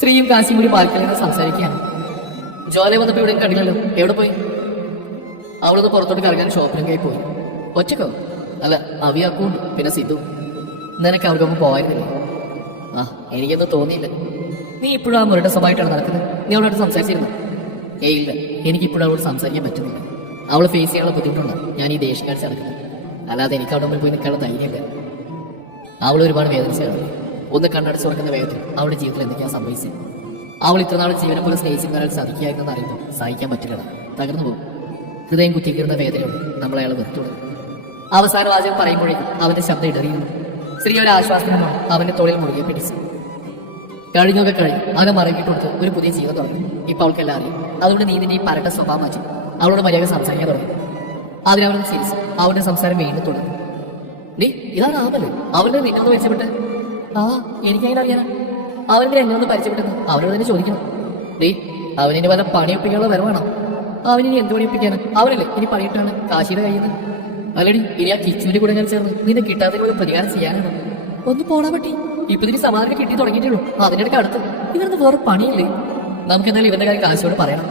ശ്രീയും കാശിയും കൂടി ബാൽക്കണിയിൽ സംസാരിക്കുകയാണ്. ജോലി വന്നപ്പോ ഇവിടെ കണ്ടില്ലല്ലോ, എവിടെ പോയി? അവളൊന്ന് പുറത്തോട്ട് കറങ്ങാൻ ഷോപ്പിലൊക്കെ പോയി. ഒറ്റക്കോ? അല്ല, അവിയാക്കൂണ്ട്, പിന്നെ സിദ്ധു. നിനക്ക് അവർക്കൊപ്പം പോവായിരുന്നില്ലേ? ആ, എനിക്കൊന്നും തോന്നിയില്ല. നീ ഇപ്പോഴും ആ മുരുടെ സ്വഭാവമായിട്ടാണ് നടക്കുന്നത്. നീ അവളോട് സംസാരിച്ചിരുന്നു? ഇല്ല, എനിക്കിപ്പോഴും അവളോട് സംസാരിക്കാൻ പറ്റുന്നില്ല. അവൾ ഫേസ് ചെയ്യാനുള്ള ബുദ്ധിമുട്ടുണ്ടാണ് ഞാൻ ഈ ദേഷ്യം കാഴ്ച നടക്കുന്നത്. അല്ലാതെ എനിക്ക് അവിടെ മുമ്പിൽ പോയി നിൽക്കാനുള്ള ധൈര്യമില്ല. അവൾ ഒരുപാട് വേദനിച്ചാണ്. ഒന്ന് കണ്ണടച്ച് തുറക്കുന്ന വേഗത്തിൽ അവളുടെ ജീവിതത്തിൽ എന്തൊക്കെയാണ് സംഭവിച്ചത്. അവൾ ഇത്രനാൾ ജീവനെ പോലെ സ്നേഹിച്ചിരുന്ന ഒരാൾ സഹിക്കുകയായിരുന്നെന്ന് അറിയുമ്പോൾ സഹിക്കാൻ പറ്റില്ല, തകർന്നു പോകും. ഹൃദയം കുത്തിക്കീറുന്ന വേദനയോട് നമ്മൾ അയാൾ വെറുത്തുള്ളൂ. അവസാന വാചകം പറയുമ്പോഴേക്കും അവന്റെ ശബ്ദം ഇടറിയിരുന്നു. സ്ത്രീ ഒരു ആശ്വാസത്തിനാണ് അവന്റെ തോളിൽ മുറുകെ പിടിച്ചു. കഴിഞ്ഞൊക്കെ കഴിഞ്ഞു. അവനെ മറങ്ങിട്ട് കൊടുത്ത് ഒരു പുതിയ ജീവിതം തുടങ്ങി. ഇപ്പൊ അവൾക്കെല്ലാം അറിയും. അതുകൊണ്ട് നീ ഇതിന്റെ ഈ പരട്ട സ്വഭാവം മാറ്റി അവളോട് മര്യാദ സംസാരിക്കാൻ തുടങ്ങി. അതിനവനും ചിരിച്ചു. അവന്റെ സംസാരം വീണ്ടും തുടങ്ങി. നീ ഇതാണ് ആവല്, അവന്റെ നിന്നൊന്ന് പരിചയപ്പെട്ട്. ആ, എനിക്കങ്ങനെ അറിയാനാ അവനെ എന്നൊന്ന് പരിചയപ്പെട്ടെന്ന് അവനോട് തന്നെ ചോദിക്കണം. നീ അവനിനി വല്ല പണിയൊപ്പിക്കാനുള്ള വരവാണോ? അവനിനി എന്ത് പണിയൊപ്പിക്കാന്? അവനല്ലേ ഇനി പണിയിട്ടാണ് കാശിയുടെ കയ്യിൽ നിന്ന്. അല്ലടി, ഇനി ആ കിച്ചുവിന്റെ കൂടെ ഞാൻ ചേർന്ന് നിന്നെ കിട്ടാതെ ഒരു പ്രതികാരം ചെയ്യാനാണ്. ഒന്ന് പോടാ പറ്റി. ഇപ്പൊ ഇതിന് സമാധാനം കിട്ടി തുടങ്ങിയിട്ടുള്ളൂ. അതിനിടയ്ക്ക് അടുത്ത് ഇവരൊന്ന് വേറെ പണിയില്ലേ? നമുക്ക് എന്തായാലും ഇവന്റെ കാര്യം കാശിയോട് പറയണം.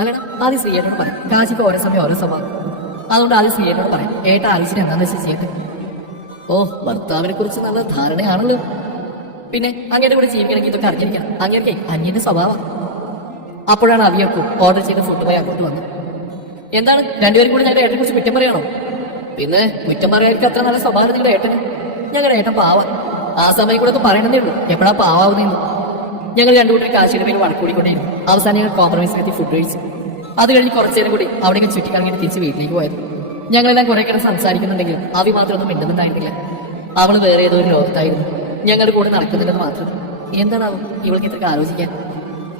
അല്ലടാ, ആദ്യം ശ്രീയേട്ടനോട് പറയാം. കാശിക്ക് ഓരോ സമയം ഓരോ സ്വഭാവം. അതുകൊണ്ട് ആദ്യം ശ്രീയേട്ടനോട് പറയാം. ഏട്ട ആലോചിച്ചിട്ട് എന്താണെന്ന് വെച്ചാൽ ചെയ്യട്ടെ. ഓ, ഭർത്താവിനെ കുറിച്ച് നല്ല ധാരണയാണല്ലോ. പിന്നെ അങ്ങയുടെ കൂടെ ജീവിക്കണമെങ്കിൽ ഇതൊക്കെ അറിഞ്ഞിരിക്കണം. അങ്ങേക്കെ അന്യന്റെ സ്വഭാവം. അപ്പോഴാണ് അവിയക്കും ഓർഡർ ചെയ്ത് ഫുഡ് പോയി അങ്ങോട്ട് വന്നത്. എന്താണ് രണ്ടുപേരും കൂടി ഞങ്ങളുടെ ഏട്ടനെ കുറിച്ച് കുറ്റം പറയണോ? പിന്നെ കുറ്റം പറയാതിരിക്കും അത്ര നല്ല സ്വഭാവം നിങ്ങളുടെ ഏട്ടന്. ഞങ്ങളുടെ ഏട്ടൻ പാവ. ആ സമയം കൂടെ ഒന്ന് പറയണമെന്നേ ഉള്ളൂ എപ്പോഴാ പാവാവുന്നതെന്ന്. ഞങ്ങൾ രണ്ടുകൂട്ടരും കാശിയുടെ പേര് വഴക്കൂടിക്കൊണ്ടേയിരുന്നു. അവസാനം ഞങ്ങൾ കോംപ്രമൈസ് നടത്തി ഫുഡ് കഴിച്ചു. അത് കഴിഞ്ഞ് കുറച്ചേരം കൂടി അവിടേക്ക് ചുറ്റിക്കറങ്ങിയിട്ട് തിരിച്ച് വീട്ടിലേക്ക് പോയത്. ഞങ്ങളെല്ലാം കുറെ കിടന്ന് സംസാരിക്കുന്നുണ്ടെങ്കിലും അവി മാത്രമൊന്നും മിണ്ടുന്നുണ്ടായിരുന്നില്ല. അവൾ വേറെ ഏതോ ഒരു ലോകത്തായിരുന്നു. ഞങ്ങളുടെ കൂടെ നടക്കുന്നില്ലെന്ന് മാത്രം. എന്താണാവും ഇവൾക്ക് ഇത്രയ്ക്ക് ആലോചിക്കാൻ?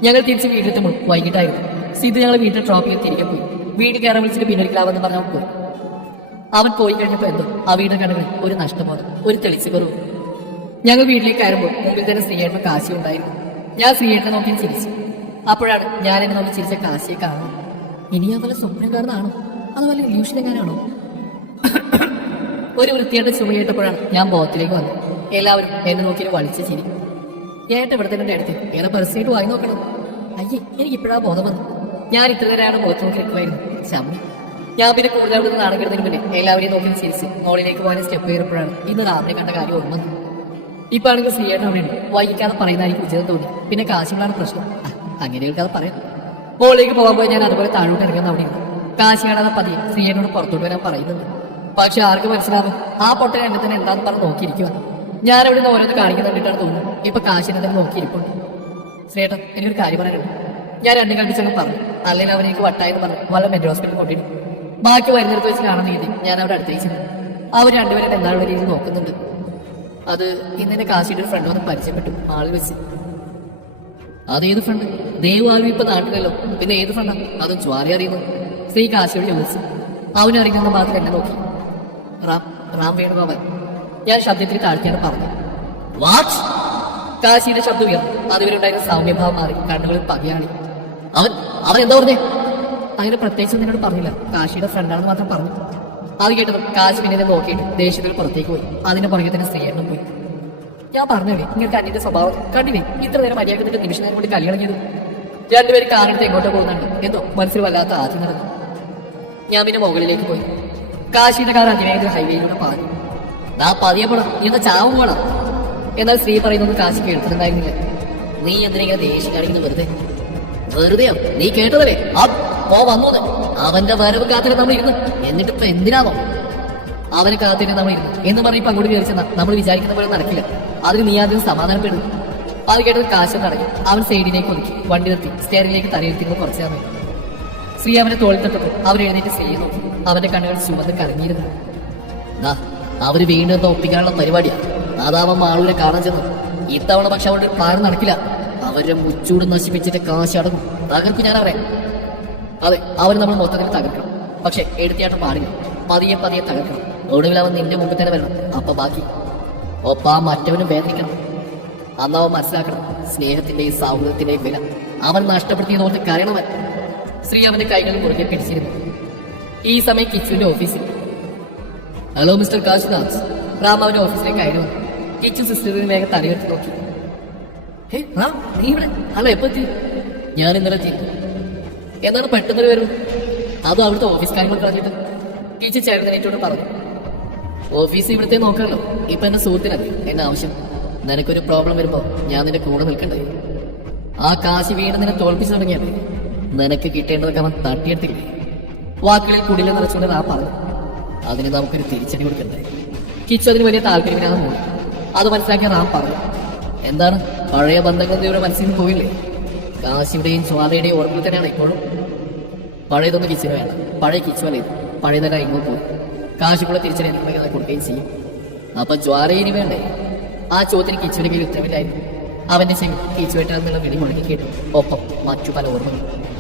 ഞങ്ങൾ തിരിച്ച് വീട്ടിലെത്തുമ്പോൾ വൈകിട്ടായിരുന്നു. സിദ്ധു ഞങ്ങൾ വീട്ടിൽ ഡ്രോപ്പ് ചെയ്ത് തിരികെ പോയി. വീട്ടിൽ കയറാൻ വിളിച്ചിട്ട് പിന്നൊരിക്കലാവെന്ന് പറഞ്ഞ അവൻ പോയി. അവൻ പോയി കഴിഞ്ഞപ്പോൾ എന്തോ ആ വീടിന്റെ കടകളിൽ ഒരു നഷ്ടബോധം, ഒരു തെളിച്ചു കുറവ്. ഞങ്ങൾ വീട്ടിലേക്ക് കയറുമ്പോൾ മുമ്പിൽ തന്നെ ശ്രീയേട്ടന് കാശി ഉണ്ടായിരുന്നു. ഞാൻ ശ്രീയേട്ടനെ നോക്കി ചിരിച്ചു. അപ്പോഴാണ് ഞാൻ എന്നെ നോക്കി ചിരിച്ച കാശിയെ കാണും. ഇനി ആ വല്ല സ്വപ്നം കാണുന്നതാണോ അത് വല്ല ഇല്യൂഷൻ എങ്ങാനാണോ? ഒരു വൃത്തിയായിട്ട് ചുമയേട്ടപ്പോഴാണ് ഞാൻ ബോധത്തിലേക്ക് വന്നത്. എല്ലാവരും എന്നെ നോക്കി വലിച്ച ചിരി. ഏട്ട ഇവിടെ തന്നെ അടുത്ത് ഏറെ പരസ്യമായിട്ട് വായി നോക്കണം. അയ്യേ, എനിക്ക് ഇപ്പോഴാ ബോധം വന്നു. ഞാൻ ഇത്ര നേരമാണ് മുഖത്ത് നോക്കി നിൽക്കുമായിരുന്നു. ചമ്മി. ഞാൻ പിന്നെ കൂടുതൽ അവിടെ നിന്ന് നാടകെടുന്നതിന് മുന്നേ എല്ലാവരെയും നോക്കി ചിരിച്ച് മോളിലേക്ക് പോകാൻ സ്റ്റെപ്പ് കയറിയപ്പോഴാണ് ഇന്ന് രാത്രി കണ്ട കാര്യം ഓർമ്മ. ഇപ്പൊ ആണെങ്കിൽ ശ്രീയേട്ടൻ അവിടെ ഉണ്ട്. വൈകിക്കാതെ പറയുന്നതായിരിക്കും ഉചിതം തോന്നി. പിന്നെ കാശികളാണ് പ്രശ്നം. അങ്ങനെയൊക്കെ അത് പറയാം. മോളിലേക്ക് പോകാൻ പോയി ഞാൻ അതുപോലെ താഴോട്ട് ഇറങ്ങുന്ന അവിടെ ഉണ്ട്. കാശി കാണാതെ പതിയെ ശ്രീയേട്ടനോട് പുറത്തോട്ട് വരാൻ പറയുന്നുണ്ട്. പക്ഷെ ആർക്ക് മനസ്സിലാവും ആ പൊട്ടൻ എന്നെ തന്നെ എന്താന്ന് പറഞ്ഞ് നോക്കിയിരിക്കുക. ഞാൻ അവിടെ നിന്ന് ഓരോന്ന് കാണിക്കുന്നുണ്ടിട്ടാണ് തോന്നുന്നത്. ഇപ്പൊ കാശിനെ തന്നെ നോക്കിയിരിപ്പുണ്ട്. ശ്രീയേട്ടൻ, എനിക്കൊരു കാര്യം പറയാനുണ്ട്. ഞാൻ രണ്ടും കണ്ടിച്ചങ്ങ് പറഞ്ഞു. അല്ലെങ്കിൽ അവനേക്ക് വട്ടായെന്ന് പറഞ്ഞു വല്ല മെന്റ് ഹോസ്പിറ്റലിൽ കൊണ്ടിരുന്നു. ബാക്കി വരുന്നിടത്ത് വെച്ച് കാണാൻ നീതി ഞാൻ അവിടെ അടുത്തേക്ക്. അവർ രണ്ടുപേരും എന്താണ് രീതിയിൽ നോക്കുന്നുണ്ട്. അത് ഇന്നെ കാശിയുടെ ഒരു ഫ്രണ്ട് വന്ന് പരിചയപ്പെട്ടു ആളിൽ വെച്ച്. അതേത് ഫ്രണ്ട്? ദേവാലു ഇപ്പൊ നാട്ടിലല്ലോ, പിന്നെ ഏത് ഫ്രണ്ടാ? അതും ജ്വാലി അറിയുന്നു. ശ്രീ കാശിയോട് ചോദിച്ചു. അവനറിയുന്ന മാത്രം എന്നെ നോക്കി. റാം വേണുഗോപാൽ. ഞാൻ ശബ്ദത്തിൽ താഴ്ത്തിയാണ് പറഞ്ഞു. വാട്ട്? കാശിയുടെ ശബ്ദം ഉയർന്നു. അതുവരുണ്ടായിരുന്ന സൗമ്യഭാവം മാറി കണ്ണുകളിൽ പകയാണി. അവൻ എന്താ പറഞ്ഞേ? അങ്ങനെ പ്രത്യേകിച്ച് നിന്നോട് പറഞ്ഞില്ല. കാശിയുടെ ഫ്രണ്ടാണെന്ന് മാത്രം പറഞ്ഞു. അത് കേട്ടതും കാശി പിന്നെ നോക്കിയിട്ട് ദേഷ്യത്തിൽ പുറത്തേക്ക് പോയി. അതിന്റെ പുറകെ തന്നെ സ്ത്രീയെണ്ണം പോയി. ഞാൻ പറഞ്ഞേ നിങ്ങൾക്ക് അന്യന്റെ സ്വഭാവം കണ്ടില്ലേ? ഇത്ര നേരം മര്യാദ നിമിഷം നേരം കൊണ്ട് കല്യാണം ചെയ്തു. രണ്ടുപേരും കാറിനടുത്ത് എങ്ങോട്ടോ പോകുന്നുണ്ട്. എന്തോ മനസ്സിൽ വല്ലാത്ത ആദ്യം നടന്നു. ഞാൻ പിന്നെ മുകളിലേക്ക് പോയി. കാശിയുടെ കാർ അതിവേഗത്തിൽ ഹൈവേയിലൂടെ പാഞ്ഞു. പതിയെ പോണം, നീ എന്താ ചാവും പോണം. എന്നാൽ സ്ത്രീ പറയുന്നത് കാശി കേൾക്കുന്നുണ്ടായിരുന്നില്ല. നീ എന്തിനാ ദേഷ്യം കാണിക്കുന്നത്? വെറുതെയോ? നീ കേട്ടതല്ലേ വന്നു അവന്റെ വരവ് കാത്തിട്ട് നമ്മൾ ഇരുന്ന്. എന്നിട്ടിപ്പോ എന്തിനാണോ അവന് കാത്തിട്ട് നമ്മൾ ഇരുന്ന് എന്ന് പറഞ്ഞ് ഇപ്പൊ അങ്ങോട്ട് കയറിച്ചെന്ന നമ്മൾ വിചാരിക്കുന്ന പോലെ നടക്കില്ല. അതിന് നീ ആദ്യം സമാധാനപ്പെടുന്നു. അത് കേട്ടത് കാശം നടക്കും. അവൻ സൈഡിലേക്ക് ഒതുക്കി വണ്ടി നിർത്തി സ്റ്റെയറിലേക്ക് തലയിരുത്തിക്കുന്നത് കുറച്ച് സമയം. ശ്രീ അവന്റെ തോളിൽ തൊട്ടപ്പോൾ അവർ എഴുന്നേറ്റ് സ്ത്രീയെ നോക്കി. അവന്റെ കണ്ണുകൾ ചുമന്ന് കറങ്ങിയിരുന്നു. അവര് വീണ്ടും എന്താ ഒപ്പിക്കാനുള്ള പരിപാടിയാ. അതാവൻ മാളൂരെ കാണാൻ ചെന്നു. ഇത്തവണ പക്ഷെ അവരുടെ പ്ലാൻ നടക്കില്ല. അവരുടെ മുച്ചൂട് നശിപ്പിച്ചിട്ട് കാശ് അടങ്ങും. തകർക്കും ഞാൻ അറിയാം. അതെ, അവർ നമ്മൾ മൊത്തത്തിൽ തകർക്കണം. പക്ഷെ എടുത്തിയാട്ടം പാടില്ല. പതിയെ പതിയെ തകർക്കണം. ഒടുവിൽ അവൻ നിന്റെ മുമ്പിൽ തന്നെ വരണം. അപ്പൊ ബാക്കി ഒപ്പം ആ മറ്റവനും വേദനിക്കണം. അന്നവൻ മനസ്സിലാക്കണം സ്നേഹത്തിന്റെയും സൗഹൃദത്തിന്റെയും വില. അവൻ നഷ്ടപ്പെടുത്തിയതോർത്ത് കരയണവൻ. സ്ത്രീ അവന്റെ കൈകളിൽ മുറുകെ പിടിച്ചിരുന്നു. ഈ സമയം കിച്ചുവിന്റെ ഓഫീസിൽ ഹലോ മിസ്റ്റർ കാശിനാഥ്. റാം അവന്റെ ഓഫീസിലേക്ക് കയറി വന്നു. കിച്ചൻ സിസ്റ്ററിന് വേഗം തലയെടുത്ത് നോക്കി. ഹേ റാം, നീ ഇവിടെ? അല്ല, എപ്പോ എത്തി? ഞാൻ ഇന്നലെ എത്തി. എന്താണ് പെട്ടെന്ന് വരും? അതും അവിടുത്തെ ഓഫീസ് കാര്യങ്ങൾ കളഞ്ഞിട്ട് കിച്ചൻ ചേർന്നേറ്റോട് പറഞ്ഞു. ഓഫീസ് ഇവിടുത്തെ നോക്കാമല്ലോ. ഇപ്പൊ എന്റെ സുഹൃത്തിനല്ലേ എന്റെ ആവശ്യം. നിനക്കൊരു പ്രോബ്ലം വരുമ്പോ ഞാൻ നിന്റെ കൂടെ നിൽക്കണ്ടേ? ആ കാശി വീണ് നിന്നെ തോൽപ്പിച്ചു തുടങ്ങിയല്ലേ? നിനക്ക് കിട്ടേണ്ടതൊക്കെ അവൻ തട്ടിയെടുത്തില്ലേ? വാക്കുകളിൽ കുടില നിറച്ചുകൊണ്ട് റാം പറഞ്ഞു. അതിന് നമുക്കൊരു തിരിച്ചടി കൊടുക്കണ്ടേ? കിച്ചു അതിന് വലിയ താല്പര്യമില്ലാതെ പോയി. അത് മനസ്സിലാക്കിയ റാം പറഞ്ഞു. എന്താണ്, പഴയ ബന്ധങ്ങളൊന്നും ഇവിടെ മനസ്സിൽ നിന്ന് പോയില്ലേ? കാശിയുടെയും ജ്വാലയുടെയും ഓർമ്മയിൽ തന്നെയാണ് ഇപ്പോഴും. പഴയതൊന്നും കിച്ചിന് വേണ്ട. പഴയ കിച്ചുവല്ലേ ഇത്. പഴയതെല്ലാം ഇങ്ങോട്ട് പോയി. കാശിക്കുള്ള തിരിച്ചടി എനിക്ക് കൊടുക്കുകയും ചെയ്യും. അപ്പൊ ജ്വാല ഇനി വേണ്ടേ? ആ ചോദ്യത്തിന് കിച്ചുവിന് കീഴിൽ ഉത്തരവില്ലായിരുന്നു. അവന്റെ ചെവി കിച്ചുവേട്ടാന്നുള്ള വിളി മുഴങ്ങി കേട്ടു. ഒപ്പം മറ്റു പല ഓർമ്മകളും.